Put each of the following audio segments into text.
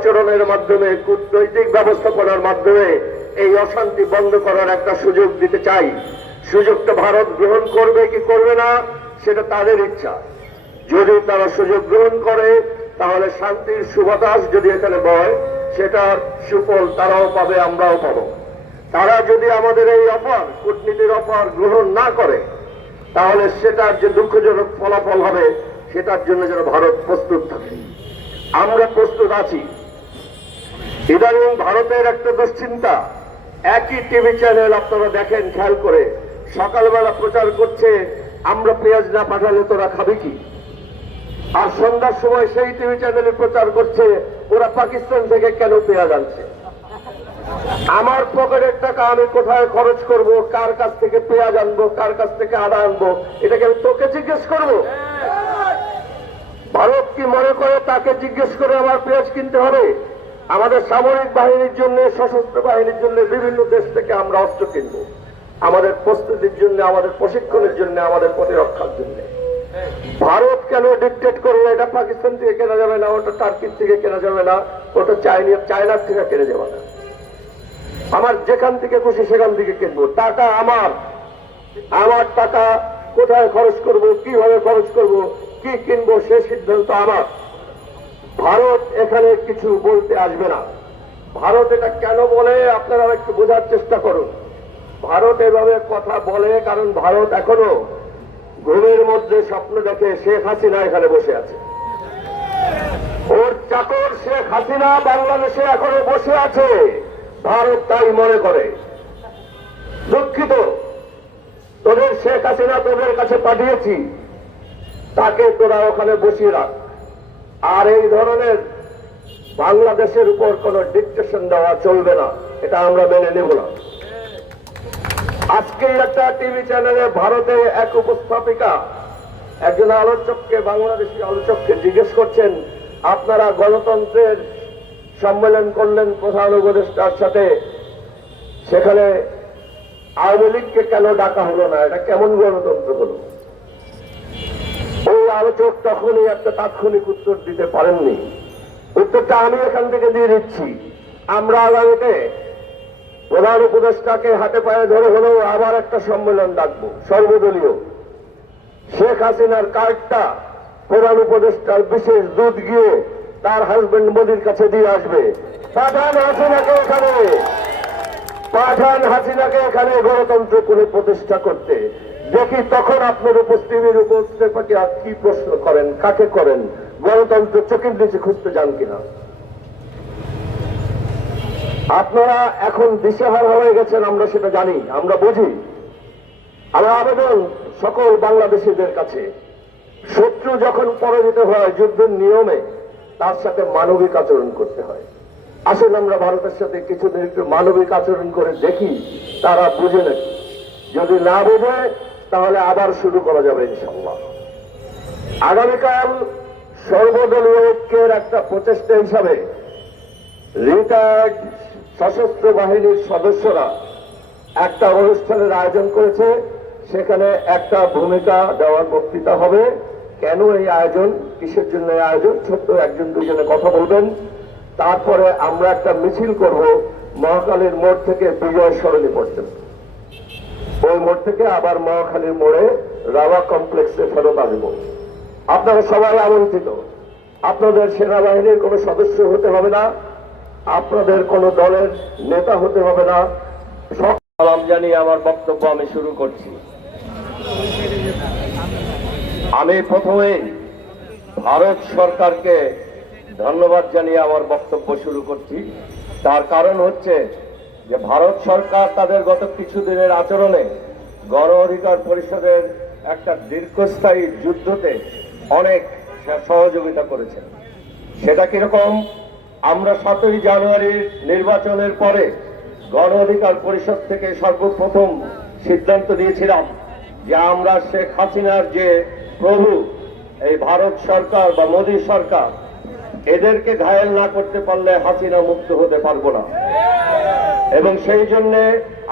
আচরণের মাধ্যমে, কূটনৈতিক ব্যবস্থাপনার মাধ্যমে এই অশান্তি বন্ধ করার একটা সুযোগ দিতে চাই। সুযোগটা ভারত গ্রহণ করবে কি করবে না, সেটা তাদের ইচ্ছা। যদি তারা সুযোগ গ্রহণ করে, তাহলে শান্তির সুবাতাস যদি এখানে বয় সেটার সুফল তারাও পাবে, আমরাও পাব। তারা যদি আমাদের এই অফার, কূটনীতির অফার গ্রহণ না করে, তাহলে সেটার যে দুঃখজনক ফলাফল হবে, সেটার জন্য যেন ভারত প্রস্তুত থাকে। আমরা প্রস্তুত আছি। ইদানিং ভারতের একটা দুশ্চিন্তা। একই টিভি চ্যানেল আপনারা দেখেন, খেয়াল করে। সকালবেলা প্রচার করছে, আমরা পেঁয়াজ না পাঠালে তোরা খাবি কি? আর সন্ধ্যার সময় সেই টিভি চ্যানেলে প্রচার করছে, ওরা পাকিস্তান থেকে কেন পেঁয়াজ আনছে? আমার পকেটের টাকা আমি কোথায় খরচ করব? কার কাছ থেকে পেঁয়াজ আনব? কার কাছ থেকে আদা আনব? এটাকে আমি তোকে জিজ্ঞেস করব? ভারত কি মনে করে তাকে জিজ্ঞেস করে আমার পেঁয়াজ কিনতে হবে? আমাদের সামরিক বাহিনীর জন্য, সশস্ত্র বাহিনীর জন্য বিভিন্ন দেশ থেকে আমরা অস্ত্র কিনব। আমাদের প্রস্তুতির জন্য, আমাদের প্রশিক্ষণের জন্য, আমাদের প্রতিরক্ষার জন্য। ভারত কেন ডিকটেট করল? এটা পাকিস্তান থেকে কেনা যাবে না, ওটা টার্কির থেকে কেনা যাবে না, ওটা চাইনা, চায়নার থেকে কেনা যাবে না। আমার যেখান থেকে খুশি সেখান থেকে কিনবো। টাকা আমার। আমার টাকা কোথায় খরচ করব, কীভাবে খরচ করব, কি কিনবো, সে সিদ্ধান্ত আমার। ভারত এখানে কিছু বলতে আসবে না। ভারত এটা কেন বলে, আপনারা একটু বোঝার চেষ্টা করুন। ভারত এভাবে কথা বলে, কারণ ভারত এখনও ঘুমের মধ্যে স্বপ্ন দেখে শেখ হাসিনা এখানে বসে আছে। ওর চাকর শেখ হাসিনা বাংলাদেশে এখনও বসে আছে। ভারত তাই মনে করে। দুঃখিত, তোদের শেখ হাসিনা তোদের কাছে পাঠিয়েছি। তাকে তোরা ওখানে বসিয়ে রাখ। আর এই ধরনের বাংলাদেশের উপর কোন ডিকটেশন দেওয়া চলবে না, এটা আমরা মেনে নেব না। আজকে একটা টিভি চ্যানেলে ভারতে এক উপস্থাপিকা, একজন আলোচককে, বাংলাদেশি আলোচককে জিজ্ঞেস করছেন, আপনারা গণতন্ত্রের সম্মেলন করলেন প্রধান উপদেষ্টার সাথে, সেখানে আওয়ামী লীগকে কেন ডাকা হলো না? এটা কেমন গণতন্ত্র হলো আলোচক তখনই একটা তাৎক্ষণিক উত্তর দিতে পারেননি। উত্তরটা আমি এখান থেকে দিয়ে দিচ্ছি। আমরা আগামীতে প্রধান উপদেষ্টাকে হাতে পায়ে ধরে হলেও আবার একটা সম্মেলন ডাকবো, সর্বদলীয়। শেখ হাসিনার কার্ডটা প্রধান উপদেষ্টার বিশেষ দূত গিয়ে তার হাজবেন্ড মোদির কাছে দিয়ে আসবে। পাঠান হাসিনাকে এখানে। পাঠান হাসিনাকে এখানে গণতন্ত্র করে প্রতিষ্ঠা করতে। দেখি তখন আপনার উপস্থিতির উপস্থিতি কি প্রশ্ন করেন, কাকে করেন? গণতন্ত্র চোখের নিচে খুঁজতে যান কিনা? আপনারা এখন দিশেহারা হয়ে গেছেন, আমরা সেটা জানি, আমরা বুঝি। আমার আবেদন সকল বাংলাদেশিদের কাছে। শত্রু যখন পরাজিত হয় যুদ্ধের নিয়মে, তার সাথে মানবিক আচরণ করতে হয়। আসলে আমরা ভারতের সাথে কিছুদিন একটু মানবিক আচরণ করে দেখি, তারা বুঝে নাকি। যদি না বোঝে তাহলে আবার শুরু করা যাবে ইনশাল্লাহ আগামীকাল সর্বদলীয় ঐক্যের একটা প্রচেষ্টা হিসাবে রিটায়ার্ড সশস্ত্র বাহিনীর সদস্যরা একটা অনুষ্ঠানের আয়োজন করেছে। সেখানে একটা ভূমিকা দেওয়ার বক্তৃতা হবে। কেন এই আয়োজন? কিসের জন্য এই আয়োজন? ছোট্ট একজন দুজনে কথা বলবেন। তারপরে আমরা একটা মিছিল করব মহাকালীর মোড় থেকে বিজয় সরণি পর্যন্ত। ওই মোড় থেকে আবার মহাখালীর মোড়ে রাওয়া কমপ্লেক্সে ফেরত আসব। আপনারা সবাই আমন্ত্রিত। আপনাদের সেনাবাহিনীর কোনো সদস্য হতে হবে না। আপনাদের কোনো দলের নেতা হতে হবে না। সালাম জানিয়ে আমার বক্তব্য আমি শুরু করছি। আমি প্রথমে ভারত সরকারকে ধন্যবাদ জানিয়ে আমার বক্তব্য শুরু করছি। তার কারণ হচ্ছে যে ভারত সরকার তাদের গত কিছুদিনের আচরণে গণ অধিকার পরিষদের একটা দীর্ঘস্থায়ী যুদ্ধতে অনেক সহযোগিতা করেছে। সেটা কীরকম? আমরা সাতই জানুয়ারির নির্বাচনের পরে গণ অধিকার পরিষদ থেকে সর্বপ্রথম সিদ্ধান্ত দিয়েছিলাম যে আমরা শেখ হাসিনার যে প্রভু, এই ভারত সরকার বা মোদী সরকার, এদেরকে ঘায়েল না করতে পারলে হাসিনা মুক্ত হতে পারব না। এবং সেই জন্য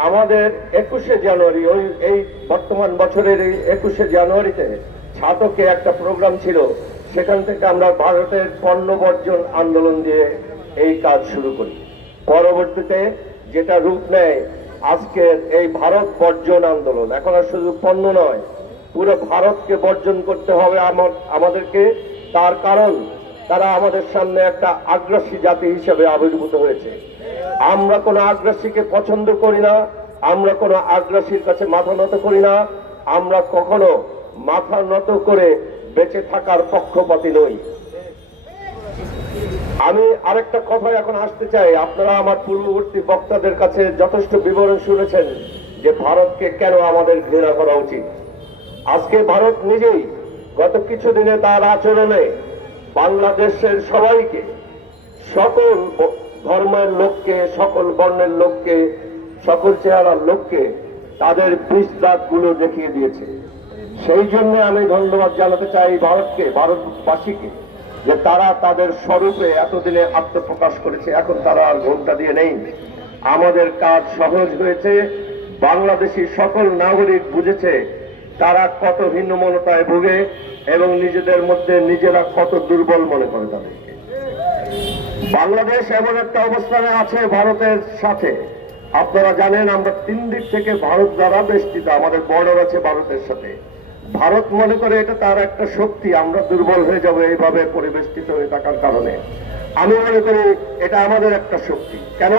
আমাদের একুশে জানুয়ারি, ওই, এই বর্তমান বছরের এই একুশে জানুয়ারিতে ছাতকে একটা প্রোগ্রাম ছিল। সেখান থেকে আমরা ভারতের পণ্য বর্জন আন্দোলন দিয়ে এই কাজ শুরু করি। পরবর্তীতে যেটা রূপ নেয় আজকের এই ভারত বর্জন আন্দোলন। এখন আর শুধু পণ্য নয়, পুরো ভারতকে বর্জন করতে হবে আমাদেরকে। তার কারণ তারা আমাদের সামনে একটা আগ্রাসী জাতি হিসেবে আবির্ভূত হয়েছে। আমরা কোনো আগ্রাসীকে পছন্দ করি না, আমরা কোনো আগ্রাসীর কাছে মাথা নত করি না, আমরা কখনো মাথা নত করে বেঁচে থাকার পক্ষপাতী নই। আমি আরেকটা কথা এখন আসতে চাই, আপনারা আমার পূর্ববর্তী বক্তাদের কাছে যথেষ্ট বিবরণ শুনেছেন যে ভারতকে কেন আমাদের ঘৃণা করা উচিত। আজকে ভারত নিজেই গত কিছুদিনে তার আচরণে বাংলাদেশের সবাইকে, সকল ধর্মের লোককে, সকল বর্ণের লোককে, সকল চেহারার লোককে তাদেরগুলো দেখিয়ে দিয়েছে। সেই জন্য আমি ধন্যবাদ জানাতে চাই ভারতকে, ভারতবাসীকে, যে তারা তাদের স্বরূপে এতদিনে আত্মপ্রকাশ করেছে, এখন তারা আর ঘোমটা দিয়ে নেই। আমাদের কাজ সহজ হয়েছে, বাংলাদেশি সকল নাগরিক বুঝেছে, তারা কত ভিন্নমনতায় ভোগে এবং নিজেদের মধ্যে নিজেরা কত দুর্বল মনে করে তাদেরকে বাংলাদেশ এমন একটা অবস্থানে আছে ভারতের সাথে। আপনারা জানেন, আমরা তিন দিক থেকে ভারত দ্বারা বেষ্টিত, আমাদের বর্ডার আছে ভারতের সাথে। ভারত মনে করে এটা তার একটা শক্তি, আমরা দুর্বল হয়ে যাব, এইভাবে পরিবেষ্টিত হয়ে থাকার কারণে। আমি মনে করি এটা আমাদের একটা শক্তি। কেন?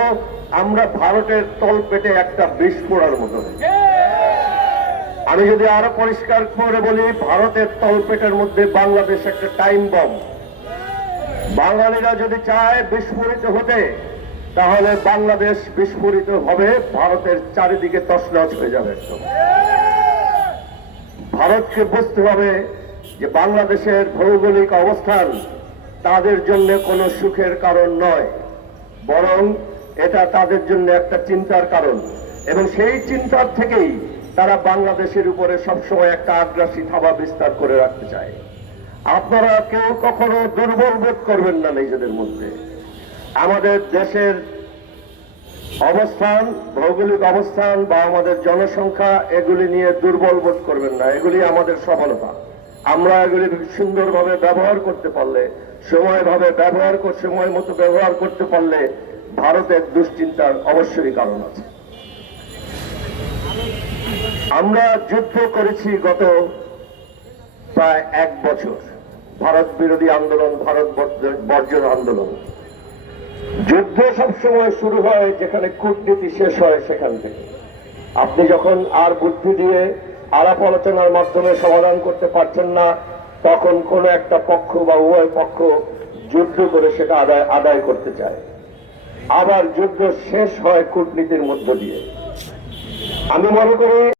আমরা ভারতের তল পেটে একটা পোড়ার মতো আমি যদি আরও পরিষ্কার করে বলি, ভারতের তলপেটের মধ্যে বাংলাদেশ একটা টাইম বম। বাঙালিরা যদি চায় বিস্ফোরিত হতে, তাহলে বাংলাদেশ বিস্ফোরিত হবে, ভারতের চারিদিকে তছনছ হয়ে যাবে ভারতকে বুঝতে হবে যে বাংলাদেশের ভৌগোলিক অবস্থান তাদের জন্য কোনো সুখের কারণ নয়, বরং এটা তাদের জন্য একটা চিন্তার কারণ। এবং সেই চিন্তার থেকেই তারা বাংলাদেশের উপরে সবসময় একটা আগ্রাসী থাবা বিস্তার করে রাখতে চায়। আপনারা কেউ কখনো দুর্বল বোধ করবেন না নিজেদের মধ্যে। আমাদের দেশের অবস্থান, ভৌগোলিক অবস্থান বা আমাদের জনসংখ্যা, এগুলি নিয়ে দুর্বল বোধ করবেন না। এগুলি আমাদের সফলতা। আমরা এগুলি সুন্দরভাবে ব্যবহার করতে পারলে, সময়ভাবে ব্যবহার সময় মতো ব্যবহার করতে পারলে ভারতের দুশ্চিন্তার অবশ্যই কারণ আছে। আমরা যুদ্ধ করেছি গত প্রায় এক বছর। ভারত বিরোধী আন্দোলন, ভারত বর্জন আন্দোলন। যুদ্ধ সবসময় শুরু হয় যেখানে কূটনীতি শেষ হয় সেখান থেকে। আপনি যখন আর বুদ্ধি দিয়ে আলাপ আলোচনার মাধ্যমে সমাধান করতে পারছেন না, তখন কোন একটা পক্ষ বা উভয় পক্ষ যুদ্ধ করে সেটা আদায় আদায় করতে চায়। আবার যুদ্ধ শেষ হয় কূটনীতির মধ্য দিয়ে। আমি মনে করি